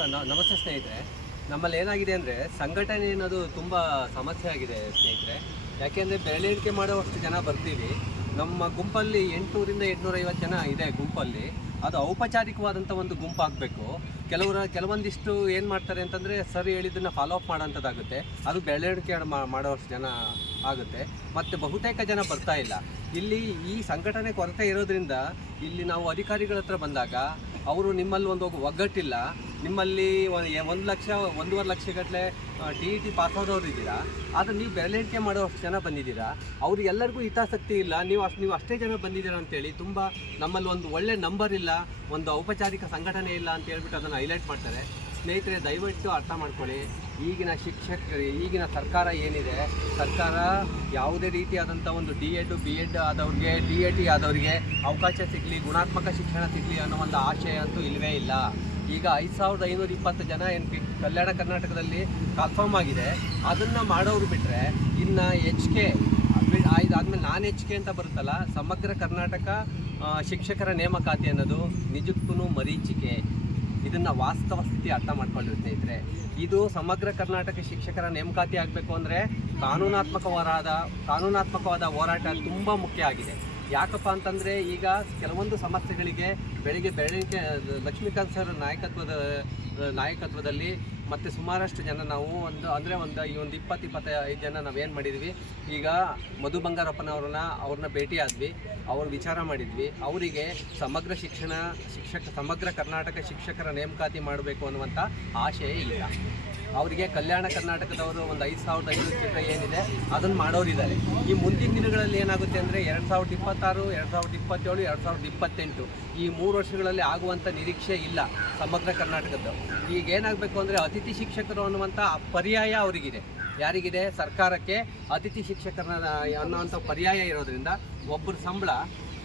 ನಮಸ್ತೆ ಸ್ನೇಹಿತರೆ. ನಮ್ಮಲ್ಲಿ ಏನಾಗಿದೆ ಅಂದರೆ ಸಂಘಟನೆ ಅನ್ನೋದು ತುಂಬ ಸಮಸ್ಯೆ ಆಗಿದೆ ಸ್ನೇಹಿತರೆ. ಯಾಕೆಂದರೆ ಬೆರಳೆಣಿಕೆ ಮಾಡುವಷ್ಟು ಜನ ಬರ್ತೀವಿ. ನಮ್ಮ ಗುಂಪಲ್ಲಿ 800ರಿಂದ 850 ಜನ ಇದೆ ಗುಂಪಲ್ಲಿ. ಅದು ಔಪಚಾರಿಕವಾದಂಥ ಒಂದು ಗುಂಪು ಆಗಬೇಕು. ಕೆಲವೊಂದಿಷ್ಟು ಏನು ಮಾಡ್ತಾರೆ ಅಂತಂದರೆ ಸರ್ ಹೇಳಿದ್ದನ್ನು ಫಾಲೋ ಅಪ್ ಮಾಡೋಂಥದ್ದಾಗುತ್ತೆ. ಅದು ಬೆರಳೆಣಿಕೆ ಮಾಡೋವಷ್ಟು ಜನ ಆಗುತ್ತೆ. ಮತ್ತು ಬಹುತೇಕ ಜನ ಬರ್ತಾ ಇಲ್ಲ. ಇಲ್ಲಿ ಈ ಸಂಘಟನೆ ಕೊರತೆ ಇರೋದ್ರಿಂದ ಇಲ್ಲಿ ನಾವು ಅಧಿಕಾರಿಗಳ ಹತ್ರ ಬಂದಾಗ ಅವರು ನಿಮ್ಮಲ್ಲಿ ಒಂದು ಒಗ್ಗಟ್ಟಿಲ್ಲ, ನಿಮ್ಮಲ್ಲಿ 1 ಲಕ್ಷ 1.5 ಲಕ್ಷಗಟ್ಟಲೆ TET ಪಾಸ್ ಆದವ್ರು ಇದ್ದೀರಾ, ಆದರೆ ನೀವು ಬೆರಳೆಣಿಕೆ ಮಾಡೋಷ್ಟು ಜನ ಬಂದಿದ್ದೀರಾ. ಎಲ್ಲರಿಗೂ ಹಿತಾಸಕ್ತಿ ಇಲ್ಲ, ನೀವು ಅಷ್ಟೇ ಜನ ಬಂದಿದ್ದೀರಾ ಅಂತೇಳಿ ತುಂಬ ನಮ್ಮಲ್ಲಿ ಒಂದು ಒಳ್ಳೆ ನಂಬರ್ ಇಲ್ಲ, ಒಂದು ಔಪಚಾರಿಕ ಸಂಘಟನೆ ಇಲ್ಲ ಅಂತ ಹೇಳ್ಬಿಟ್ಟು ಅದನ್ನು ಹೈಲೈಟ್ ಮಾಡ್ತಾರೆ. ಸ್ನೇಹಿತರೆ, ದಯವಿಟ್ಟು ಅರ್ಥ ಮಾಡ್ಕೊಳ್ಳಿ. ಈಗಿನ ಸರ್ಕಾರ ಏನಿದೆ, ಸರ್ಕಾರ ಯಾವುದೇ ರೀತಿಯಾದಂಥ ಒಂದು DED BEd ಆದವ್ರಿಗೆ DET ಆದವ್ರಿಗೆ ಅವಕಾಶ ಸಿಗಲಿ, ಗುಣಾತ್ಮಕ ಶಿಕ್ಷಣ ಸಿಗಲಿ ಅನ್ನೋ ಒಂದು ಆಶಯ ಅಂತೂ ಇಲ್ಲವೇ ಇಲ್ಲ. ಈಗ 5520 ಜನ ಕಲ್ಯಾಣ ಕರ್ನಾಟಕದಲ್ಲಿ ಕನ್ಫರ್ಮ್ ಆಗಿದೆ. ಅದನ್ನು ಮಾಡೋರು ಬಿಟ್ಟರೆ ಇನ್ನು HK ಇದಾದಮೇಲೆ HK ಅಂತ ಬರುತ್ತಲ್ಲ, ಸಮಗ್ರ ಕರ್ನಾಟಕ ಶಿಕ್ಷಕರ ನೇಮಕಾತಿ ಅನ್ನೋದು ನಿಜಕ್ಕೂ ಮರೀಚಿಕೆ. ಇದನ್ನು ವಾಸ್ತವ ಸ್ಥಿತಿ ಅರ್ಥ ಮಾಡ್ಕೊಳ್ಳಿ ಸ್ನೇಹಿತರೆ. ಇದು ಸಮಗ್ರ ಕರ್ನಾಟಕ ಶಿಕ್ಷಕರ ನೇಮಕಾತಿ ಆಗಬೇಕು ಅಂದರೆ ಕಾನೂನಾತ್ಮಕವಾದ ಹೋರಾಟ ತುಂಬ ಮುಖ್ಯ ಆಗಿದೆ. ಯಾಕಪ್ಪ ಅಂತಂದರೆ ಈಗ ಕೆಲವೊಂದು ಸಮಸ್ಯೆಗಳಿಗೆ ಬೆಳಗ್ಗೆ ಲಕ್ಷ್ಮೀಕಾಂತ್ ಸರ್ ನಾಯಕತ್ವದಲ್ಲಿ ಮತ್ತು ಸುಮಾರಷ್ಟು ಜನ ನಾವು ಒಂದು 20-25 ಜನ ನಾವೇನು ಮಾಡಿದ್ವಿ, ಈಗ ಮಧು ಬಂಗಾರಪ್ಪನವ್ರನ್ನ ಭೇಟಿಯಾದ್ವಿ, ಅವ್ರು ವಿಚಾರ ಮಾಡಿದ್ವಿ. ಅವರಿಗೆ ಸಮಗ್ರ ಕರ್ನಾಟಕ ಶಿಕ್ಷಕರ ನೇಮಕಾತಿ ಮಾಡಬೇಕು ಅನ್ನುವಂಥ ಆಶಯ ಇಲ್ಲ. ಅವರಿಗೆ ಕಲ್ಯಾಣ ಕರ್ನಾಟಕದವರು ಒಂದು 5500 ಚಿತ್ರ ಏನಿದೆ ಅದನ್ನು ಮಾಡೋರಿದ್ದಾರೆ. ಈ ಮುಂದಿನ ದಿನಗಳಲ್ಲಿ ಏನಾಗುತ್ತೆ ಅಂದರೆ 2026, 2027, 2028 ಈ 3 ವರ್ಷಗಳಲ್ಲಿ ಆಗುವಂಥ ನಿರೀಕ್ಷೆ ಇಲ್ಲ ಸಮಗ್ರ ಕರ್ನಾಟಕದ್ದು. ಈಗ ಏನಾಗಬೇಕು ಅಂದರೆ ಅತಿಥಿ ಶಿಕ್ಷಕರು ಅನ್ನುವಂಥ ಪರ್ಯಾಯ ಅವರಿಗಿದೆ. ಯಾರಿಗಿದೆ? ಸರ್ಕಾರಕ್ಕೆ ಅತಿಥಿ ಶಿಕ್ಷಕರನ್ನ ಅನ್ನೋವಂಥ ಪರ್ಯಾಯ ಇರೋದ್ರಿಂದ ಒಬ್ಬರು ಸಂಬಳ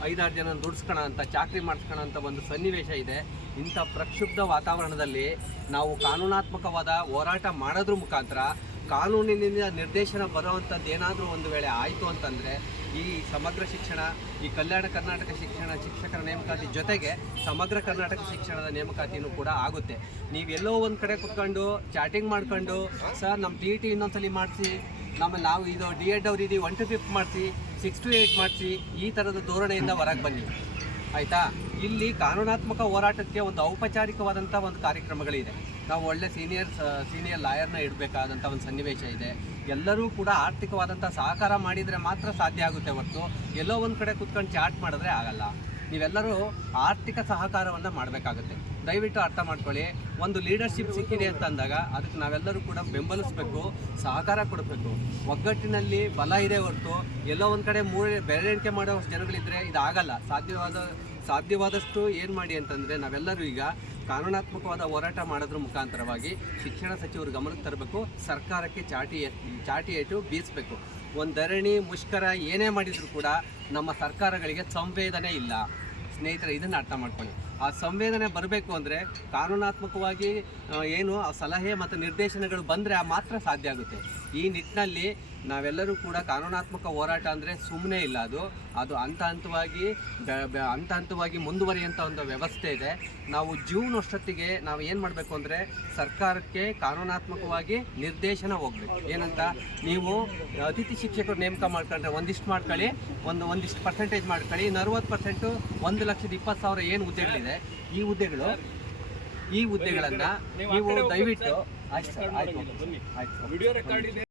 5-6 ಜನ ದುಡಿಸ್ಕೋಣ ಅಂತ, ಚಾಕರಿ ಮಾಡಿಸ್ಕೋಣ ಅಂತ ಒಂದು ಸನ್ನಿವೇಶ ಇದೆ. ಇಂಥ ಪ್ರಕ್ಷುಬ್ಧ ವಾತಾವರಣದಲ್ಲಿ ನಾವು ಕಾನೂನಾತ್ಮಕವಾದ ಹೋರಾಟ ಮಾಡೋದ್ರ ಮುಖಾಂತರ ಕಾನೂನಿನಿಂದ ನಿರ್ದೇಶನ ಬರುವಂಥದ್ದು ಏನಾದರೂ ಒಂದು ವೇಳೆ ಆಯಿತು ಅಂತಂದರೆ ಈ ಸಮಗ್ರ ಶಿಕ್ಷಣ, ಈ ಕಲ್ಯಾಣ ಕರ್ನಾಟಕ ಶಿಕ್ಷಕರ ನೇಮಕಾತಿ ಜೊತೆಗೆ ಸಮಗ್ರ ಕರ್ನಾಟಕ ಶಿಕ್ಷಣದ ನೇಮಕಾತಿನೂ ಕೂಡ ಆಗುತ್ತೆ. ನೀವೆಲ್ಲೋ ಒಂದು ಕಡೆ ಕುತ್ಕೊಂಡು ಚಾಟಿಂಗ್ ಮಾಡ್ಕೊಂಡು ಸರ್ ನಮ್ಮ TET ಇನ್ನೊಂದ್ಸಲಿ ಮಾಡಿಸಿ, ನಾವು ಇದು DEd ಅವ್ರು ಇದೀವಿ 1 to 5 ಮಾಡಿಸಿ, 6 to 8 ಮಾಡಿಸಿ, ಈ ಥರದ ಧೋರಣೆಯಿಂದ ಹೊರಗೆ ಬನ್ನಿ, ಆಯಿತಾ? ಇಲ್ಲಿ ಕಾನೂನಾತ್ಮಕ ಹೋರಾಟಕ್ಕೆ ಒಂದು ಔಪಚಾರಿಕವಾದಂಥ ಒಂದು ಕಾರ್ಯಕ್ರಮಗಳಿದೆ. ನಾವು ಒಳ್ಳೆ ಸೀನಿಯರ್ ಲಾಯರ್ನ ಇಡಬೇಕಾದಂಥ ಒಂದು ಸನ್ನಿವೇಶ ಇದೆ. ಎಲ್ಲರೂ ಕೂಡ ಆರ್ಥಿಕವಾದಂಥ ಸಹಕಾರ ಮಾಡಿದರೆ ಮಾತ್ರ ಸಾಧ್ಯ ಆಗುತ್ತೆ ಹೊರತು ಎಲ್ಲೋ ಒಂದು ಕಡೆ ಕುತ್ಕೊಂಡು ಚಾಟ್ ಮಾಡಿದ್ರೆ ಆಗಲ್ಲ. ನೀವೆಲ್ಲರೂ ಆರ್ಥಿಕ ಸಹಕಾರವನ್ನು ಮಾಡಬೇಕಾಗುತ್ತೆ. ದಯವಿಟ್ಟು ಅರ್ಥ ಮಾಡ್ಕೊಳ್ಳಿ. ಒಂದು ಲೀಡರ್ಶಿಪ್ ಸಿಕ್ಕಿದೆ ಅಂತ ಅಂದಾಗ ಅದಕ್ಕೆ ನಾವೆಲ್ಲರೂ ಕೂಡ ಬೆಂಬಲಿಸಬೇಕು, ಸಹಕಾರ ಕೊಡಬೇಕು. ಒಗ್ಗಟ್ಟಿನಲ್ಲಿ ಬಲ ಇದೆ ಹೊರತು ಎಲ್ಲೋ ಒಂದು ಕಡೆ ಬೆರಳೆಣಿಕೆ ಮಾಡೋ ಜನಗಳಿದ್ದರೆ ಇದಾಗಲ್ಲ. ಸಾಧ್ಯವಾದಷ್ಟು ಏನು ಮಾಡಿ ಅಂತಂದರೆ ನಾವೆಲ್ಲರೂ ಈಗ ಕಾನೂನಾತ್ಮಕವಾದ ಹೋರಾಟ ಮಾಡೋದ್ರ ಮುಖಾಂತರವಾಗಿ ಶಿಕ್ಷಣ ಸಚಿವರು ಗಮನಕ್ಕೆ ತರಬೇಕು. ಸರ್ಕಾರಕ್ಕೆ ಚಾಟಿ ಏಟು ಬೀಸಬೇಕು. ಒಂದು ಧರಣಿ ಮುಷ್ಕರ ಏನೇ ಮಾಡಿದರೂ ಕೂಡ ನಮ್ಮ ಸರ್ಕಾರಗಳಿಗೆ ಸಂವೇದನೆ ಇಲ್ಲ ಸ್ನೇಹಿತರೆ. ಇದನ್ನು ಅರ್ಥ ಮಾಡ್ಕೊಳ್ಳಿ. ಆ ಸಂವೇದನೆ ಬರಬೇಕು ಅಂದರೆ ಕಾನೂನಾತ್ಮಕವಾಗಿ ಏನು ಸಲಹೆ ಮತ್ತು ನಿರ್ದೇಶನಗಳು ಬಂದರೆ ಮಾತ್ರ ಸಾಧ್ಯ ಆಗುತ್ತೆ. ಈ ನಿಟ್ಟಿನಲ್ಲಿ ನಾವೆಲ್ಲರೂ ಕೂಡ ಕಾನೂನಾತ್ಮಕ ಹೋರಾಟ ಅಂದರೆ ಸುಮ್ಮನೆ ಇಲ್ಲ, ಅದು ಹಂತ ಹಂತವಾಗಿ ಮುಂದುವರಿಯುವಂಥ ಒಂದು ವ್ಯವಸ್ಥೆ ಇದೆ. ನಾವು ಜೂನ್ ಅಷ್ಟೊತ್ತಿಗೆ ನಾವು ಏನು ಮಾಡಬೇಕು ಅಂದರೆ ಸರ್ಕಾರಕ್ಕೆ ಕಾನೂನಾತ್ಮಕವಾಗಿ ನಿರ್ದೇಶನ ಹೋಗಬೇಕು. ಏನಂತ, ನೀವು ಅತಿಥಿ ಶಿಕ್ಷಕರು ನೇಮಕ ಮಾಡ್ಕೊಂಡ್ರೆ ಒಂದಿಷ್ಟು ಮಾಡ್ಕೊಳ್ಳಿ, ಒಂದಿಷ್ಟು ಪರ್ಸೆಂಟೇಜ್ ಮಾಡ್ಕೊಳ್ಳಿ. 40% 1,20,000 ಏನು ಹುದ್ದೆಗಳಿದೆ, ಈ ಹುದ್ದೆಗಳನ್ನು ನೀವು ದಯವಿಟ್ಟು ಆಯ್ತು